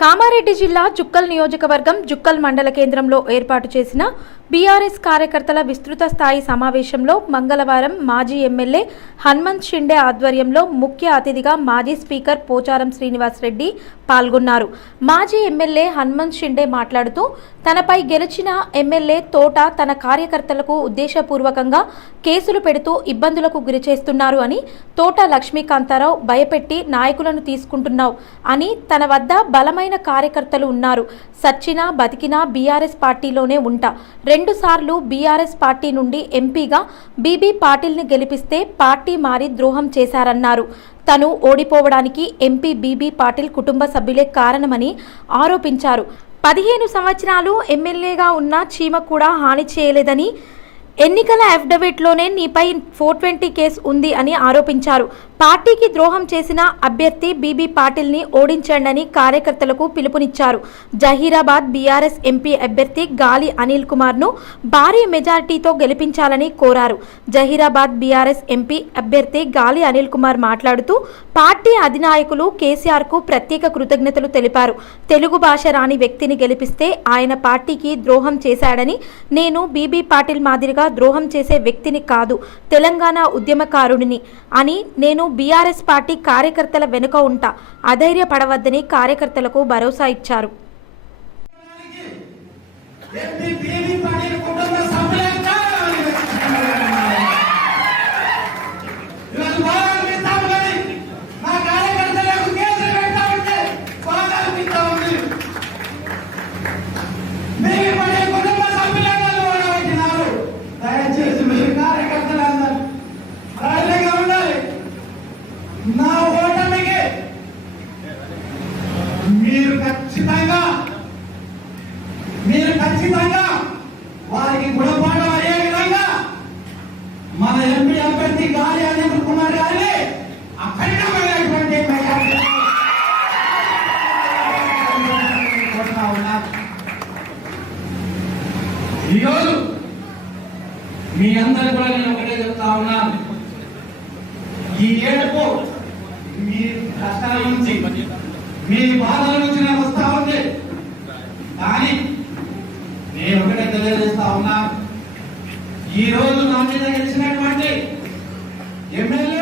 కామారెడ్డి జిల్లా జుక్కల్ నియోజకవర్గం జుక్కల్ మండల కేంద్రంలో ఏర్పాటు చేసిన బీఆర్ఎస్ కార్యకర్తల విస్తృత స్థాయి సమావేశంలో మంగళవారం మాజీ ఎమ్మెల్యే హనుమంత్ షిండే ఆధ్వర్యంలో ముఖ్య అతిథిగా మాజీ స్పీకర్ పోచారం శ్రీనివాస్ రెడ్డి పాల్గొన్నారు. మాజీ ఎమ్మెల్యే హనుమంత్ షిండే మాట్లాడుతూ తనపై గెలిచిన ఎమ్మెల్యే తోట తన కార్యకర్తలకు ఉద్దేశపూర్వకంగా కేసులు పెడుతూ ఇబ్బందులకు గురిచేస్తున్నారు అని తోట లక్ష్మీకాంతారావు భయపెట్టి నాయకులను తీసుకుంటున్నావు అని తన వద్ద బలమైన కార్యకర్తలు ఉన్నారు. సచ్చినా బతికినా బీఆర్ఎస్ పార్టీలోనే ఉంటా. రెండుసార్లు బీఆర్ఎస్ పార్టీ నుండి ఎంపీగా బీబీ పాటిల్ని గెలిపిస్తే పార్టీ మారి ద్రోహం చేశారన్నారు. తను ఓడిపోవడానికి ఎంపీ బీబీ పాటిల్ కుటుంబ సభ్యులే కారణమని ఆరోపించారు. పదిహేను సంవత్సరాలు ఎమ్మెల్యేగా ఉన్న చీమ కూడా హాని చేయలేదని ఎన్నికల అఫిడవిట్లోనే నీపై ఫోర్ ట్వంటీ కేసు ఉంది అని ఆరోపించారు. పార్టీకి ద్రోహం చేసిన అభ్యర్థి బీబీ పాటిల్ని ఓడించండని కార్యకర్తలకు పిలుపునిచ్చారు. జహీరాబాద్ బీఆర్ఎస్ ఎంపీ అభ్యర్థి గాలి అనిల్ కుమార్ను భారీ మెజారిటీతో గెలిపించాలని కోరారు. జహీరాబాద్ బీఆర్ఎస్ ఎంపీ అభ్యర్థి గాలి అనిల్ కుమార్ మాట్లాడుతూ పార్టీ అధినాయకులు కేసీఆర్కు ప్రత్యేక కృతజ్ఞతలు తెలిపారు. తెలుగు భాష రాని వ్యక్తిని గెలిపిస్తే ఆయన పార్టీకి ద్రోహం చేశాడని నేను బీబీ పాటిల్ మాదిరిగా ద్రోహం చేసే వ్యక్తిని కాదు తెలంగాణ ఉద్యమకారుడిని అని నేను బీఆర్ఎస్ పార్టీ కార్యకర్తల వెనుక ఉంటా అధైర్యపడవద్దని కార్యకర్తలకు భరోసా ఇచ్చారు నా ఓటమికి మీరు ఖచ్చితంగా మీరు ఖచ్చితంగా వారికి గుణపాఠం అయ్యే విధంగా మన ఎంపీ అభ్యర్థి గాలి అనిల్ కుమార్ గారిని అఖండమైనటువంటి ఈరోజు మీ అందరు కూడా నేను ఒకటే చెప్తా ఉన్నాను. ఈ ఏడుపు మీ కష్టాల నుంచి మీ బాధల నుంచి నాకు వస్తా ఉంది. కానీ నేను ఒకటే తెలియజేస్తా ఉన్నా ఈ రోజు నా మీద గెలిచినటువంటి ఎమ్మెల్యే